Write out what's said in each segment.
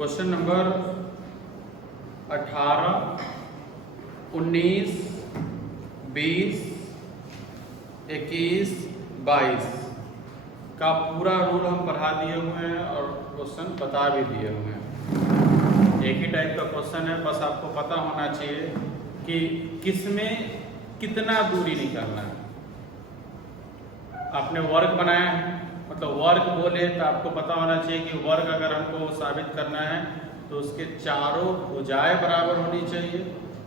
Question number 18, 19, 20, 21, 22 का पूरा rule हम पढ़ा दिए हुए हैं और क्वेश्चन बता भी दिए हुए हैं। एक ही टाइप का क्वेश्चन है, बस आपको पता होना चाहिए कि किसमें कितना दूरी निकालना है। आपने वर्ग बनाया है, मतलब वर्ग बोले तो आपको पता होना चाहिए कि वर्ग अगर हमको साबित करना है तो उसके चारों भुजाएं बराबर होनी चाहिए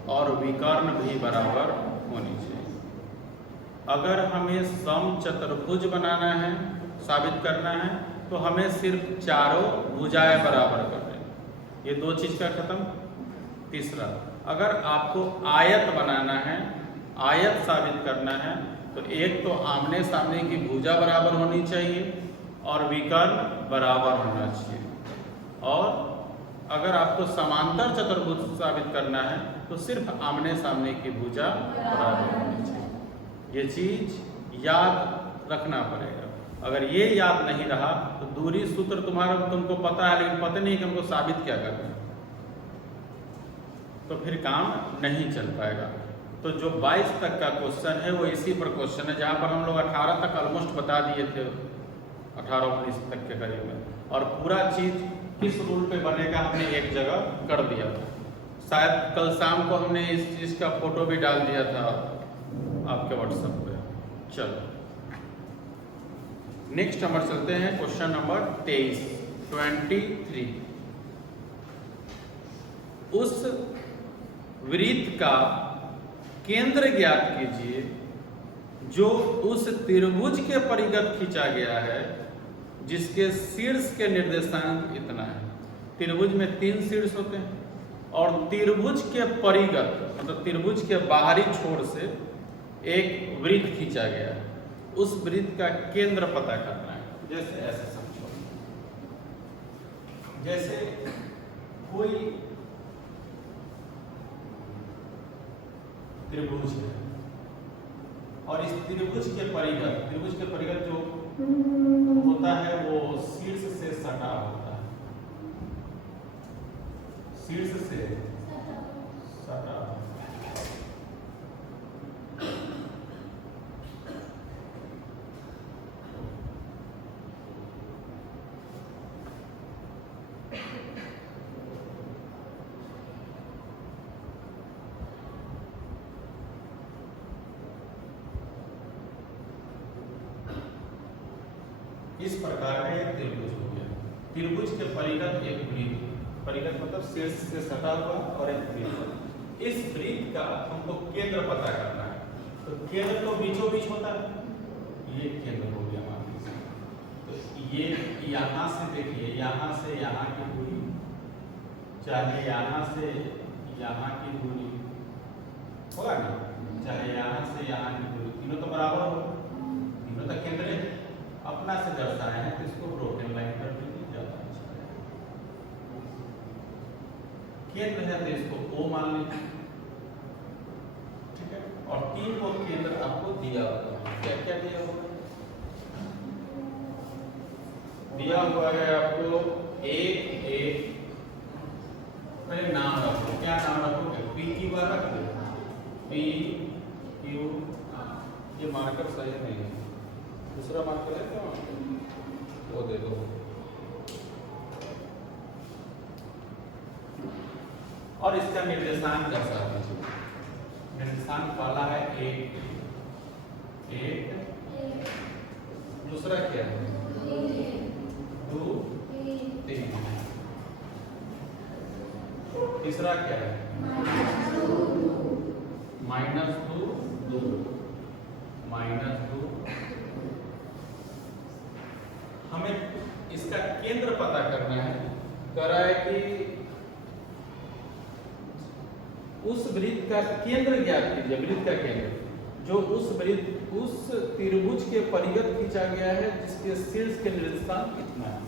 और विकर्ण भी बराबर होनी चाहिए। अगर हमें समचतुर्भुज बनाना है, साबित करना है, तो हमें सिर्फ चारों भुजाएं बराबर करनी है। ये दो चीज का खत्म। तीसरा, अगर आपको आयत बनाना है, आयत साबित करना है, तो एक तो आमने सामने की भुजा बराबर होनी चाहिए और विकर्ण बराबर होना चाहिए। और अगर आपको समांतर चतुर्भुज साबित करना है तो सिर्फ आमने सामने की भुजा बराबर होनी चाहिए। ये चीज याद रखना पड़ेगा। अगर ये याद नहीं रहा तो दूरी सूत्र तुमको पता है, लेकिन पता नहीं कि हमको साबित क्या करना है, तो फिर काम नहीं चल पाएगा। तो जो 22 तक का क्वेश्चन है वो इसी पर क्वेश्चन है, जहाँ पर हम लोग 18 तक ऑलमोस्ट बता दिए थे, 18-19 तक के करीब में, और पूरा चीज किस रूल पे बनेगा हमने एक जगह कर दिया था। शायद कल शाम को हमने इस चीज का फोटो भी डाल दिया था आपके व्हाट्सएप पे। चलो नेक्स्ट नंबर चलते हैं, क्वेश्चन नंबर 23। उस वृत्त का केंद्र ज्ञात कीजिए जो उस त्रिभुज के परिगत खींचा गया है जिसके शीर्ष के निर्देशांक इतना है। त्रिभुज में 3 शीर्ष होते हैं और त्रिभुज के परिगत मतलब त्रिभुज के बाहरी छोर से एक वृत्त खींचा गया है। उस वृत्त का केंद्र पता करना है। जैसे ऐसे समझो, जैसे कोई त्रिभुज है और इस त्रिभुज के परिगत जो होता है वो शीर्ष से सटा होता है, शीर्ष से सटा। इस प्रकार का एक त्रिभुज हो गया। त्रिभुज के परिगत एक वृत्त, परिगत मतलब शीर्ष से सटा हुआ और एक वृत्त। इस वृत्त का हमको केंद्र पता करना है, तो केंद्र तो बीचों बीच होता है, ये केंद्र हो गया मान लीजिए। तो ये यहाँ से देखिए, यहाँ से यहाँ की दूरी, चाहे यहाँ से यहाँ की दूरी होगा ना, चाहे यहाँ से यहाँ की दूरी, तीनों तो बराबर हो, तीनों तक केंद्र अपना से दर्शाए हैं, तो इसको ब्रोकन लाइन कर दीजिए, ज्यादा अच्छा है। केंद्र है तो इसको O मान लीजिए, ठीक है। और 3 को केंद्र आपको दिया हुआ है। क्या क्या दिया हुआ है? दिया हुआ है आपको 1 1। पहले नाम रखो, क्या नाम रखोगे? P की बार रखो, P Q। ये मार्कर सही नहीं है, दूसरा मार्कर है तो वो दे दो। और इसका निर्देशांक दर्शा दीजिए। निर्देशांक पहला है 1 1, दूसरा क्या है 2 3, तीसरा क्या है -2 2, -2। हमें इसका केंद्र पता करना है। कह रहा है कि उस वृत्त का केंद्र ज्ञात कीजिए, वृत्त का केंद्र जो उस त्रिभुज के परिगत खींचा गया है जिसके शीर्ष के निर्देशांक इतना है।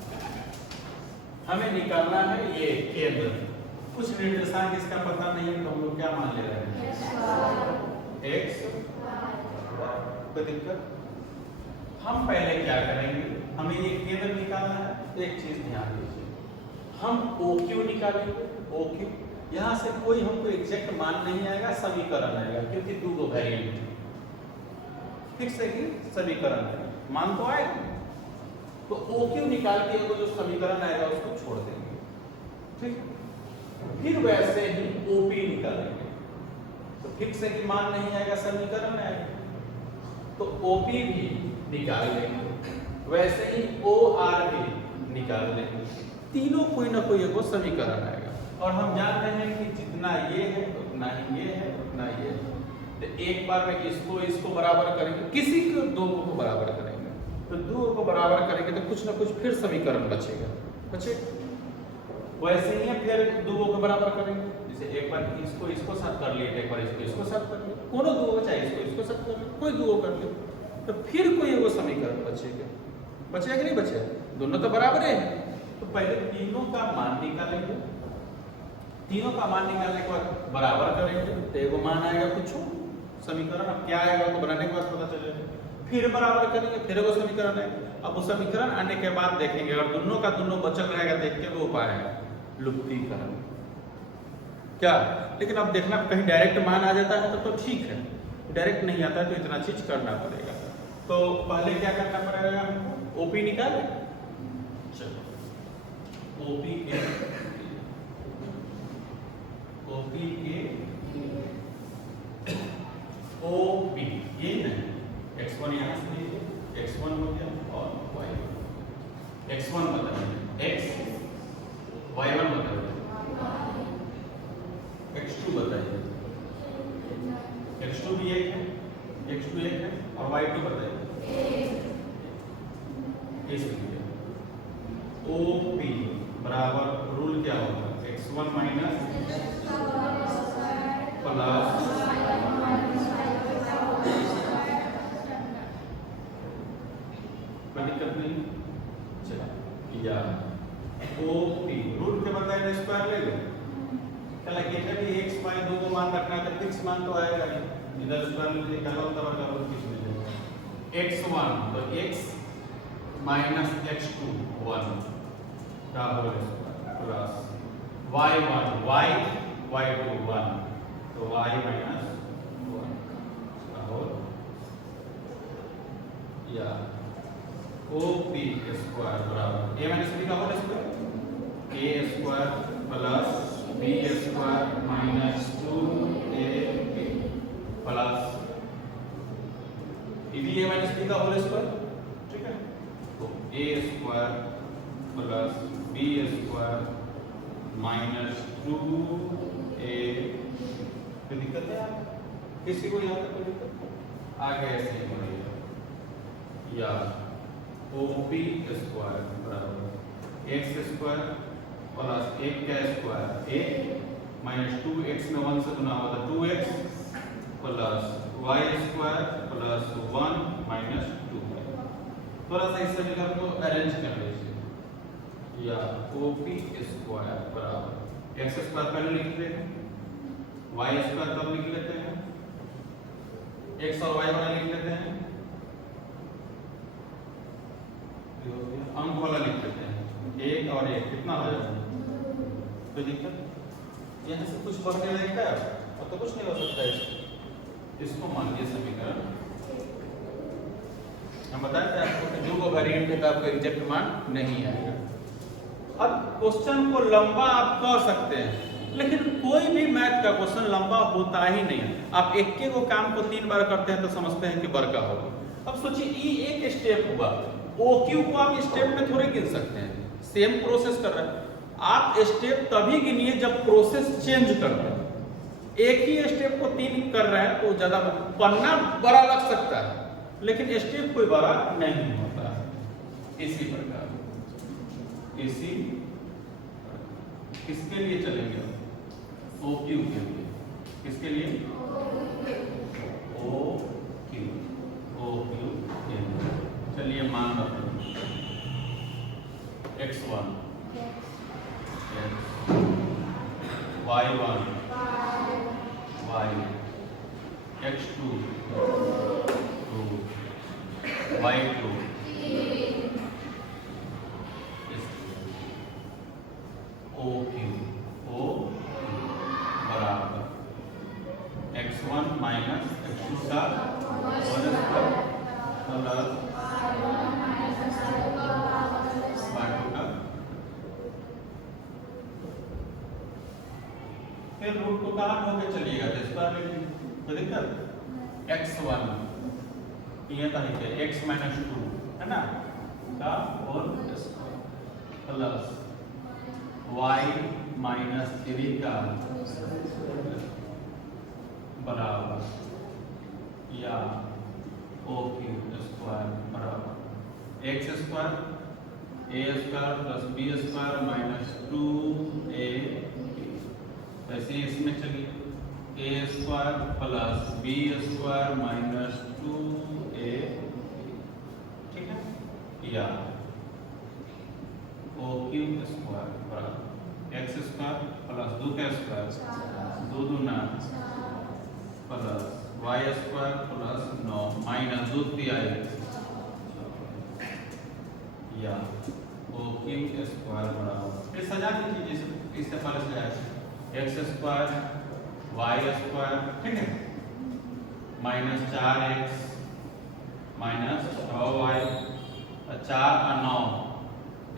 हमें निकालना है ये केंद्र। कुछ निर्देशांक इसका पता नहीं है तो हम लोग क्या मान ले रहे हैं? x। कोई दिक्कत? हम पहले क्या करेंगे, हमें ये केंद्र निकालना है। एक चीज ध्यान दीजिए, हम OQ निकालेंगे। OQ यहाँ से कोई हमको एग्जैक्ट मान नहीं आएगा, समीकरण आएगा, क्योंकि दो गो वेरिएंट है। फिक्स है कि समीकरण है, मान तो आएगा। तो OQ निकाल के वो जो समीकरण आएगा उसको छोड़ देंगे, ठीक। फिर वैसे ही OP निकालेंगे, तो फिक्स है कि मान नहीं आएगा, समीकरण आएगा, तो OP भी निकाल लेंगे, वैसे ही OR भी निकाल लेंगे। तीनों कोई ना कोई एक समीकरण आएगा। और हम जानते हैं कि जितना ये है उतना ही ये है, उतना ये है। तो एक बार में इसको बराबर करेंगे, किसी को दो को बराबर करेंगे, तो दो को बराबर करेंगे तो कुछ ना कुछ फिर समीकरण बचेगा, वैसे ही फिर दो को बराबर करेंगे। जैसे एक बार इसको साथ कर लिए, एक बार इसको साथ कर लिए, कोनो दो चाहे इसको साथ कर लिए, कोई दो कर ले, तो फिर कोई वो समीकरण बचेगा कि नहीं बचेगा? दोनों तो बराबर है। तो पहले तीनों का मान निकालेंगे, तीनों का मान निकालने के बाद बराबर करेंगे, तो एगो मान आएगा कुछ समीकरण। अब क्या आएगा तो बनाने के बाद पता चलेगा। फिर बराबर करेंगे, फिर एगो समीकरण है। अब वो समीकरण आने के बाद देखेंगे, अगर दोनों का दोनों बचल रहेगा तो एक वो उपाय है, लुप्तीकरण। क्या? लेकिन अब देखना, कहीं डायरेक्ट मान आ जाता है तो ठीक है, डायरेक्ट नहीं आता है तो इतना चीज करना पड़ेगा। तो पहले क्या करना पड़ेगा हमको? OP निकाले। चलो OP के OP ये नहीं, x1 यहाँ से लीजिए, x1 हो गया और y1। x1 बताइए, x, y1 बताइए, x2 बताइए, x2 भी एक है, x2 एक है, और y2 बताइए। OP बराबर रूल क्या होगा? x1 माइनस प्लस कोई दिक्कत नहीं। चला या OP रूल के बताए स्क्वायर ले लो। चला कहते हैं x y दो को मान रखना है तो फिक्स मान तो आएगा नहीं, इधर स्क्वायर ले निकालो तब अगर रूल किस मिल जाएगा। x1 तो x माइनस x2 1 का whole square plus y1 y2 1 तो y माइनस 1 का होल, या OP स्क्वायर बराबर a माइनस b का whole square, a square plus b square minus 2ab plus ये a माइनस b का होल स्क्वायर, ठीक है। तो a square plus b square minus 2a, कोई दिक्कत है? किसी को यहाँ तक कोई दिक्कत? आगे ऐसे ही बढ़ेगा, या OP स्क्वायर बराबर x स्क्वायर प्लस 1 का स्क्वायर 1 माइनस 2x में 1 से गुना हुआ था 2x plus y square plus 1 minus 2। थोड़ा सा इस समीकरण को अरेंज कर लीजिए, या OP स्क्वायर बराबर x स्क्वायर पहले लिख लेते हैं, y स्क्वायर तब लिख लेते हैं, x और y वाला लिख लेते हैं, अंक वाला लिख लेते हैं, 1 और 1 कितना हो जाएगा? कोई दिक्कत? यहाँ से कुछ बढ़ने लगता है और तो कुछ नहीं हो सकता है। इसको मान लीजिए समीकरण, हम बताए थे आपको कि जो वेरिएंट है तो आपको एग्जैक्ट मान नहीं आएगा। अब क्वेश्चन को लंबा आप कह सकते हैं, लेकिन कोई भी मैथ का क्वेश्चन लंबा होता ही नहीं है। आप एक के को काम को 3 बार करते हैं तो समझते हैं कि बड़का होगा। अब सोचिए ये एक स्टेप हुआ, OQ को आप स्टेप में थोड़े गिन सकते हैं, सेम प्रोसेस कर रहा है। आप स्टेप तभी गिनिए जब प्रोसेस चेंज कर रहे हैं। एक ही स्टेप को 3 कर रहे हैं तो ज्यादा पन्ना बड़ा लग सकता है, लेकिन स्टेप कोई बड़ा नहीं होता है। इसी प्रकार इसी किसके लिए चलेंगे? OQ के लिए। किसके लिए? OQ के लिए। चलिए मान रखते हैं x1 y1 y, x2 2 y2 minus x2 का होल स्क्वायर प्लस y2 का, फिर रूट को कहाँ होके चलिएगा तो स्क्वायर में कोई दिक्कत, x1 ये तरीके x माइनस 2 है ना का whole square plus y minus 3 का बराबर या ओ क्यूब स्क्वायर बराबर x square a square plus b square minus 2a, ऐसे ही इसमें चलिए a square plus b square minus 2a, ठीक है, या ओ क्यूब स्क्वायर बराबर एक्स स्क्वायर प्लस 2 का स्क्वायर 2 दूना plus y square plus 9 minus 2 3 या ओ क्यूब स्क्वायर बराबर, ये सजा कीजिए जैसे इससे पहले सजाया एक्स स्क्वायर वाई स्क्वायर, ठीक है, माइनस 4x माइनस 6y 4 और 9,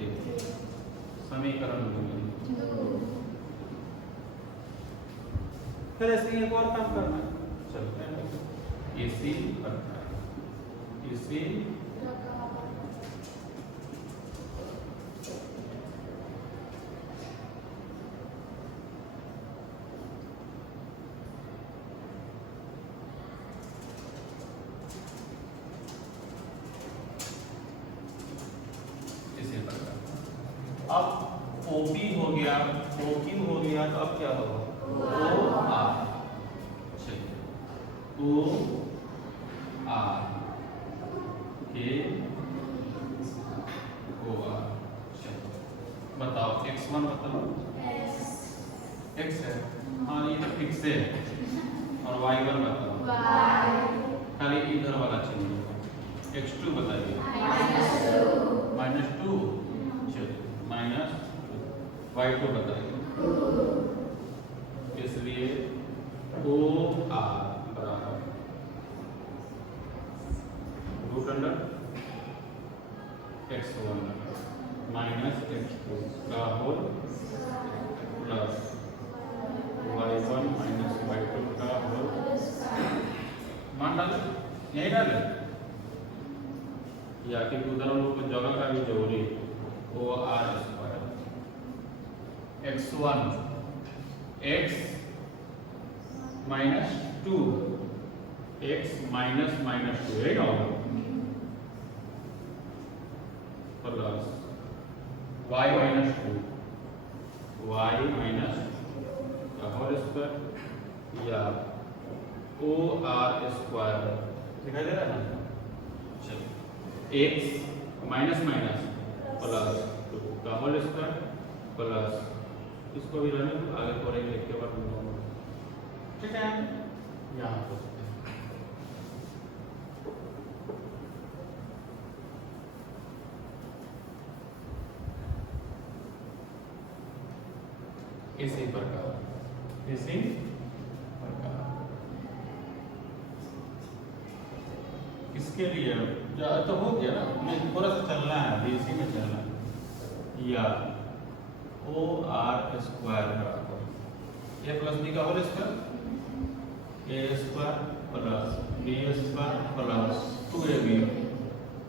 देखिए समीकरण फिर ऐसे एक और काम करना है, चलते हैं इसी प्रकार इसी अब OP हो गया, OQ हो गया, तो अब क्या होगा OR, चलिए OR के OR, चलिए बताओ x1 बताओ x है, हाँ ये तो फिक्स है, और y1 बताओ खाली इधर वाला चाहिए, x2 बताइए -2, चलिए माइनस y2 बताइए, इसलिए OR बराबर root under x1 minus x2 का whole plus y1 minus y2 का होल, मान डाले यही डाले या कि उधर हम लोग को जगह का भी जरूरी है, OR square x1 x minus 2 x minus minus 2 है ना plus y minus 2 y minus का होल स्क्वायर या OR स्क्वायर, दिखाई दे रहा है ना, चलिए x माइनस माइनस प्लस 2 का होल स्क्वायर प्लस, इसको भी रहने दो, आगे करेंगे एक के बाद, ठीक है, यहाँ पर इसी प्रकार इसी प्रकार इसके लिए तो हो गया ना, हमें थोड़ा सा चलना है, अभी इसी में चलना है, या OR स्क्वायर बराबर ए प्लस बी का whole square a square plus b square plus 2ab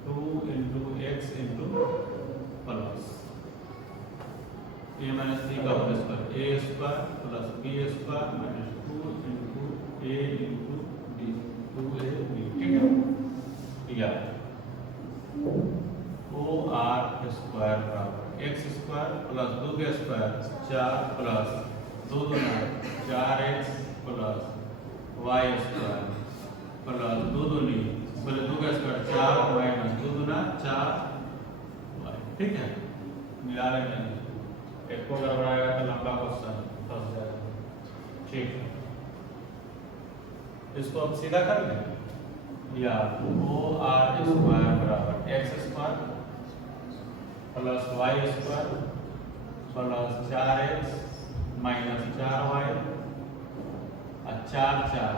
2 into x into plus a minus b का whole square a square plus b square minus 2 into a into b 2ab, ठीक है, या OR square बराबर x square plus 2 का square 4 plus 2 दूना 4x plus y square plus 2 दूनी बोले 2 का स्क्वायर 4 माइनस 2 दूना 4y, ठीक है, मिला लेंगे, एक को गड़बड़ाएगा तो लंबा क्वेश्चन फंस जाएगा, ठीक है, इसको अब सीधा कर लें, या OR स्क्वायर बराबर x square plus y square plus 4x minus 4y और 4 4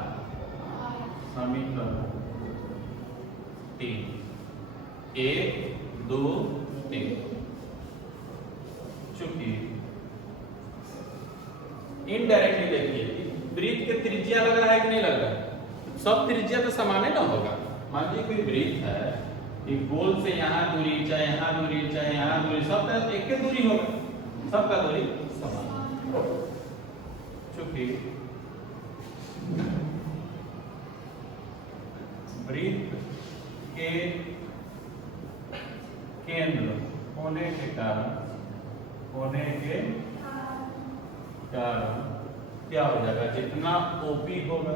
समीकरण 3 1 2 3। चूंकि इनडायरेक्टली देखिए वृत्त के त्रिज्या लग रहा है कि नहीं लग रहा है, सब त्रिज्या तो समान ही ना होगा। मान लीजिए कोई वृत्त है, एक गोल से यहाँ दूरी, चाहे यहाँ दूरी, चाहे यहाँ दूरी, सब का एक ही दूरी होगा, सबका दूरी समान। चूंकि वृत्त के केंद्र होने के कारण क्या हो जाएगा, जितना OP होगा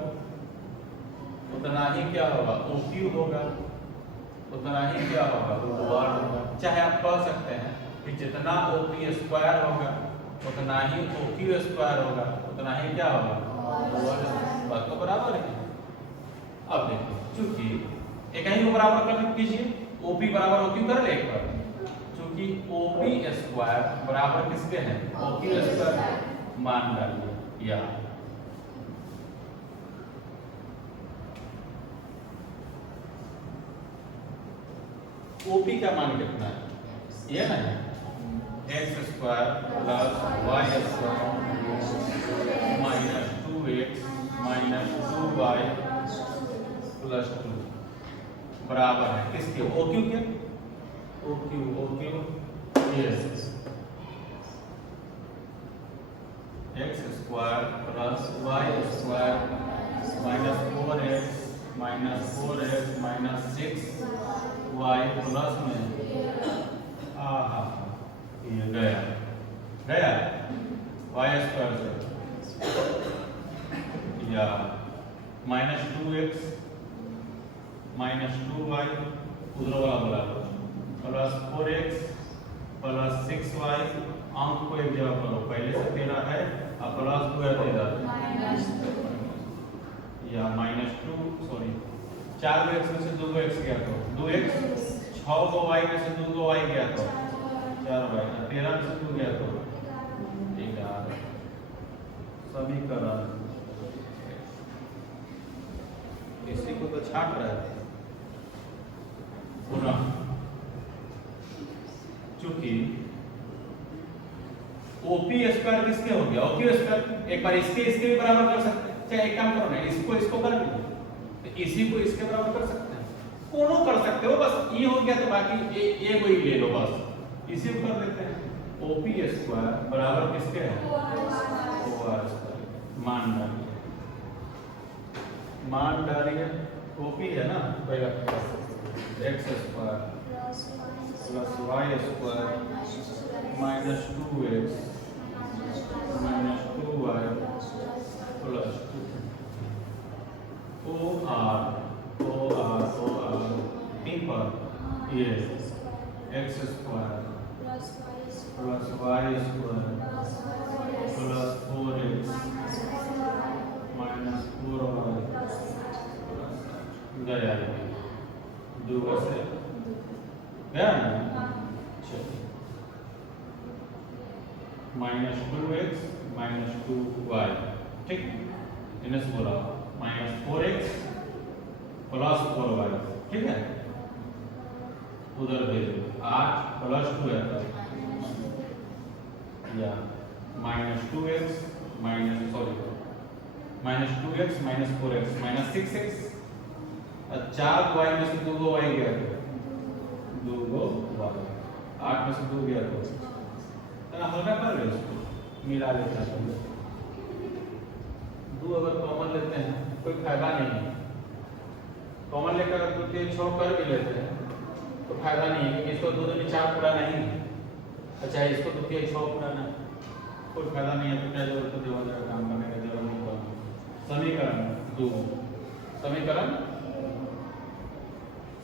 उतना ही क्या होगा, OQ होगा, उतना ही क्या होगा, OR होगा। चाहे आप कह सकते हैं कि जितना OP स्क्वायर होगा उतना ही OQ स्क्वायर होगा, उतना ही क्या होगा, OR। बात तो बराबर है। अब देखिए चूंकि एक ही को बराबर कर कीजिए, OP बराबर OQ कर ले एक बार। चूंकि OP स्क्वायर बराबर किसके हैं, OQ स्क्वायर मान डालिए या OP का मान कितना है, ये ना है x square plus y square minus 2x minus 2y plus 2 बराबर है किसके, OQ के, OQ yes x square plus y square minus 4x minus 4x minus 6y plus में ये गया y स्क्वायर से या माइनस 2x माइनस 2y उधर वाला बोला प्लस 4x प्लस 6y। अंक को एक जगह करो, पहले से तेरा है अब प्लस 2 है तेरा या माइनस 2 सॉरी 4x में से 2x गया तो 2x, 6 y में से 2y गया तो 4y, 13 में से 2 गया तो 11। समीकरण इसी को तो छाट रहे थे पुनः। चूंकि OP स्क्वायर किसके हो गया, OQ स्क्वायर, एक बार इसके भी बराबर कर सकते हैं। चाहे एक काम करो ना, इसको कर लीजिए, तो इसी को इसके बराबर कर सकते हैं, दोनों कर सकते हो, बस ये हो गया तो बाकी ए को ही ले लो, बस इसी को कर देते हैं। OP स्क्वायर बराबर किसके है, OR स्क्वायर। मान डालिए OP है ना, पहला x square plus y square minus 2x minus 2y plus 2 OR P पर ये x square plus y square plus 4x minus 4y गया, दो से गया ना, चलिए माइनस 2x माइनस 2y, ठीक, इन्हें से बोला माइनस 4x प्लस 4y, ठीक है, उधर भेजो 8 प्लस 2 है या minus 2x minus sorry minus 2x minus 4x minus 6x, 4y में से 2 y गया तो 2 y, 8 में से 2 गया तो हल्का कर लो, उसको मिला लेते हैं। 2 अगर कॉमन लेते हैं कोई फायदा नहीं है, कॉमन लेकर अगर 2 3 6 कर भी लेते हैं तो फायदा नहीं है, क्योंकि इसको 2 2 4 पूरा नहीं है, अच्छा इसको 2 3 6 पूरा नहीं, कोई फायदा नहीं है, तो क्या जरूरत है देवा काम करने का, जरूरत नहीं पड़ता। समीकरण 2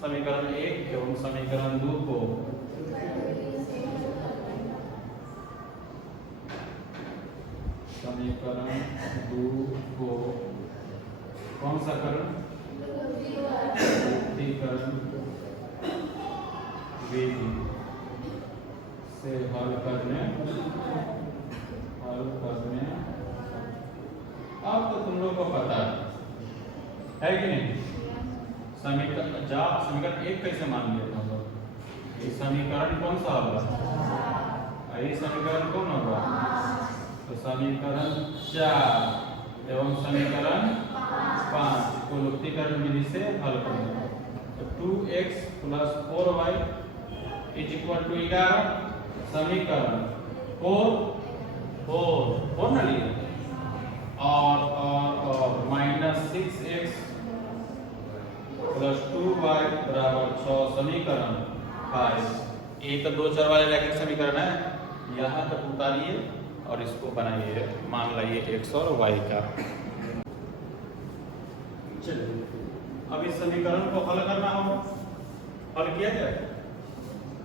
समीकरण 1 एवं समीकरण 2 को कौन सा करण, विभक्तीकरण विधि से हल करने अब तो तुम लोग को पता है कि नहीं। समीकरण एक कैसे मान लिया हम लोग? ये समीकरण कौन सा होगा? ये समीकरण कौन होगा? तो समीकरण 4 एवं समीकरण 5 को लुप्तीकरण विधि से हल करेंगे। तो 2x + 4y = 11 समीकरण 4 ना लिए और -6x + 2y = 6 समीकरण 5। ये तो 2 चर वाले रैखिक समीकरण है, यहाँ तक उतारिए और इसको बनाइए, मान लाइए x और y का। चलिए अब इस समीकरण को हल करना होगा। हल किया जाए,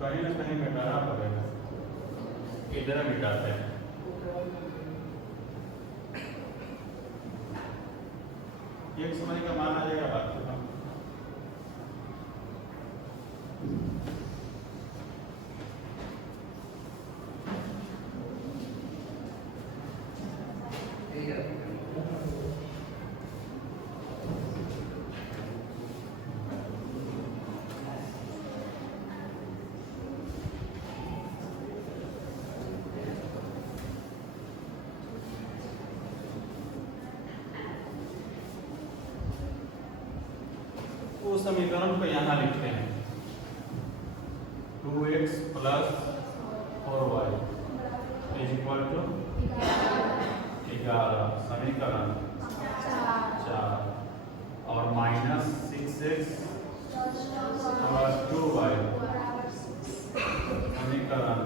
कहीं ना कहीं मिटाना पड़ेगा, इधर मिटाते हैं। एक समय का मान आ जाएगा बात खत्म। उस समीकरण को यहाँ लिखते हैं 2x + 4y = 11 समीकरण 4 और -6x + 2y समीकरण।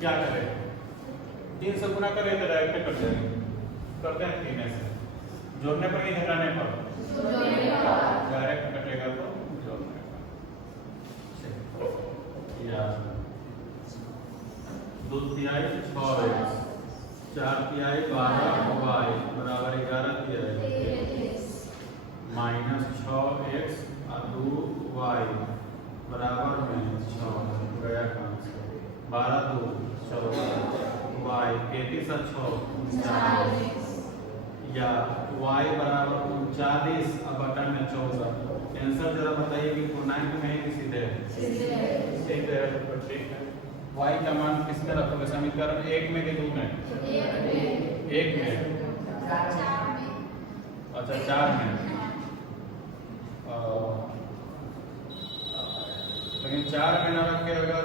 क्या करें? 3 से गुना करें तो डायरेक्ट कर देंगे, करते हैं 3 से जोड़ने पर ही घटाने पर डायरेक्ट कटेगा तो जोड़ने पर। या 2 तिहाई 6x 4 तिहाई 12y = 11 तिहाई -6x और 2y बराबर में 6 गया 12 2 14 y 33 और 6 39 या y बराबर 39 और बटन में 14। आंसर जरा बताइए कि पूर्णांक में है कि सीधे है? सीधे है, तो ठीक है। y का मान किस में रखोगे? समीकरण 1 में कि 2 में? 1 में। अच्छा 4 में। लेकिन 4 में ना रख के अगर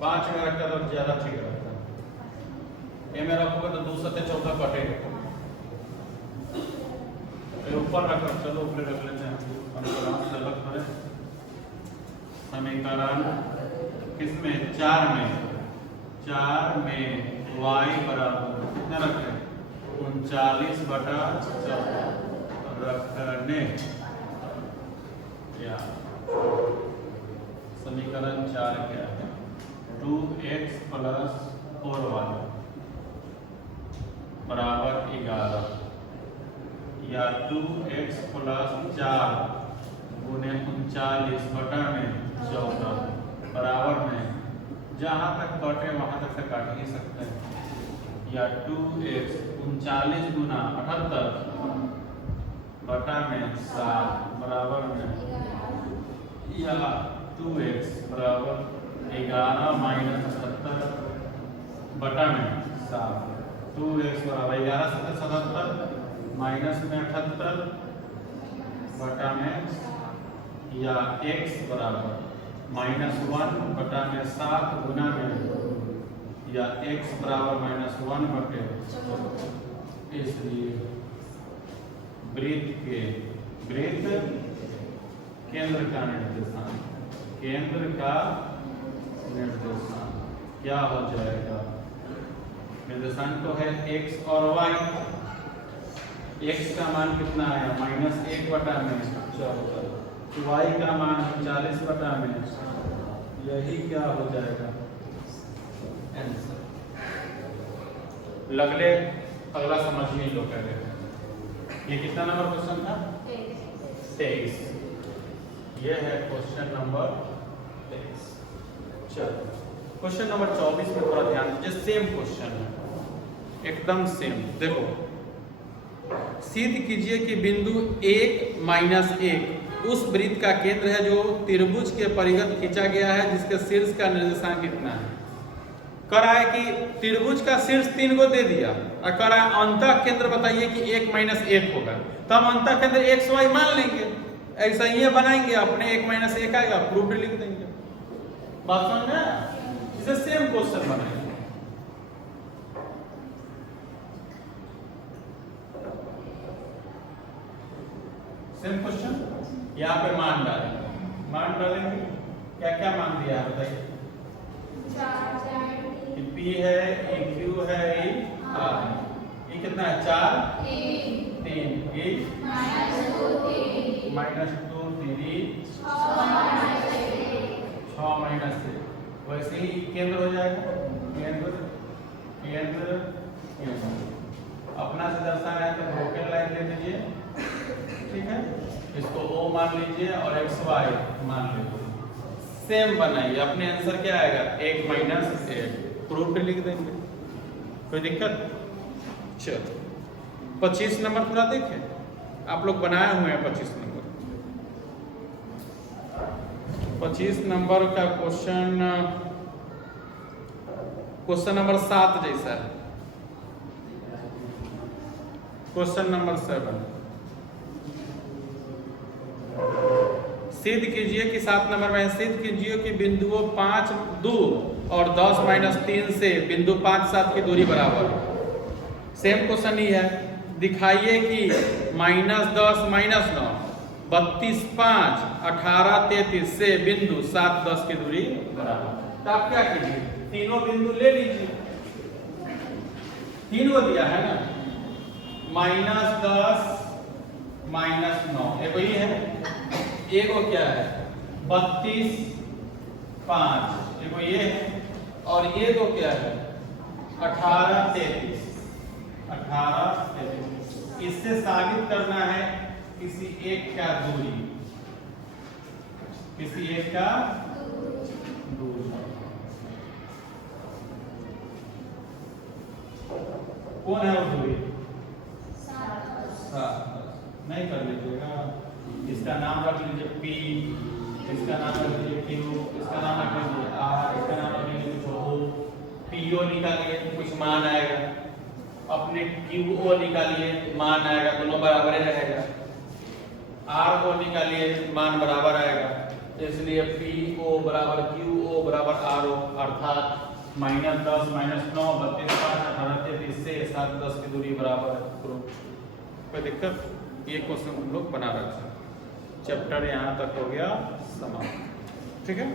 5 में रखता तो ज्यादा ठीक रहता। ए में रखोगे तो 2 7 14 कटेगा। ऊपर रखो, चलो ऊपर रख लेते हैं, अलग करें। समीकरण किसमें? 4 में। 4 में y बराबर कितना रखें? 39/14 रखने। या समीकरण 4 क्या है? 2x + 4y = 11 या 2x + 4 गुने 39/14 बराबर में, जहाँ तक कटे वहाँ तक से काट ही सकते हैं। या 2x 39 गुना 78 बटा में 7 बराबर में, या 2x = 11 - 78 बटा में 7 2x = 11 × 77 माइनस में 78 बटा में, या x बराबर -1 बटा में 7 गुना में, या x बराबर -1 बटे। इसलिए वृत्त केंद्र का निर्देशांक क्या हो जाएगा? निर्देशांक तो है x और y। x का मान कितना आया? -1 बटा में 14, y का मान 40 बटा में, यही क्या हो जाएगा? आंसर। लगले अगला समझिए लो पहले। ये कितना नंबर क्वेश्चन था? 23। ये है क्वेश्चन नंबर 23। चलो क्वेश्चन नंबर 24 में थोड़ा ध्यान दीजिए। सेम क्वेश्चन है, एकदम सेम। देखो सिद्ध कीजिए कि बिंदु 1-1 उस वृत्त का केंद्र है जो त्रिभुज के परिगत खींचा गया है, जिसके शीर्ष का निर्देशांक कितना है। कह रहा है कि त्रिभुज का शीर्ष 3 को दे दिया और कह रहा है अंतः केंद्र बताइए कि 1-1 होगा, तो हम अंतः केंद्र XY मान लेंगे, ऐसा ही बनाएंगे, अपने 1-1 आएगा, प्रूफ लिख देंगे। बात समझ में आया? इसे सेम क्वेश्चन बनाएंगे। सेम क्वेश्चन, यहाँ पे मान डालेंगे, क्या क्या मान दिया है बताइए। P है, EQ है, ये कितना है 4 3 -2 3 6 -6, वैसे ही केंद्र हो जाएगा, केंद्र अपना से दर्शाना है तो ब्रोकन लाइन ले लीजिए, ठीक है, इसको O मान लीजिए और XY मान लीजिए, सेम बनाइए, अपने आंसर क्या आएगा 1-1, प्रूफ पे लिख देंगे, कोई दिक्कत। चलो 25 नंबर पूरा देखें, आप लोग बनाए हुए हैं 25 नंबर। 25 नंबर का क्वेश्चन नंबर 7 जैसा है। क्वेश्चन नंबर 7, सिद्ध कीजिए कि 7 नंबर में सिद्ध कीजिए कि बिंदुओं 5, 2 और 10-3 से बिंदु 5, 7 की दूरी बराबर है। सेम क्वेश्चन ही है, दिखाइए कि -10 -9 32 5 18 33 से बिंदु 7 10 की दूरी बराबर। तो आप क्या कीजिए, तीनों बिंदु ले लीजिए, 3 को दिया है ना, -10 -9 एक ही है, एक को क्या है 32 5, देखो ये है, और ये तो क्या है 18 33। इससे साबित करना है किसी एक का दूरी, किसी एक का दूरी कौन है वो दूरी, 7 नहीं कर लीजिएगा, इसका नाम रख लीजिए P, इसका नाम रख लीजिए Q, इसका नाम रख लीजिए R, इसका नाम रख लीजिए कुछ O, PO निकालिए कुछ मान आएगा, अपने QO निकालिए मान आएगा, दोनों बराबर ही रहेगा, R को निकालिए मान बराबर आएगा, इसलिए PO बराबर QO बराबर RO, अर्थात -10 -9 32 5 18 33 से 7 10 की दूरी बराबर है। कोई दिक्कत? ये क्वेश्चन हम लोग बना रहे हैं। चैप्टर यहाँ तक हो गया समाप्त, ठीक है।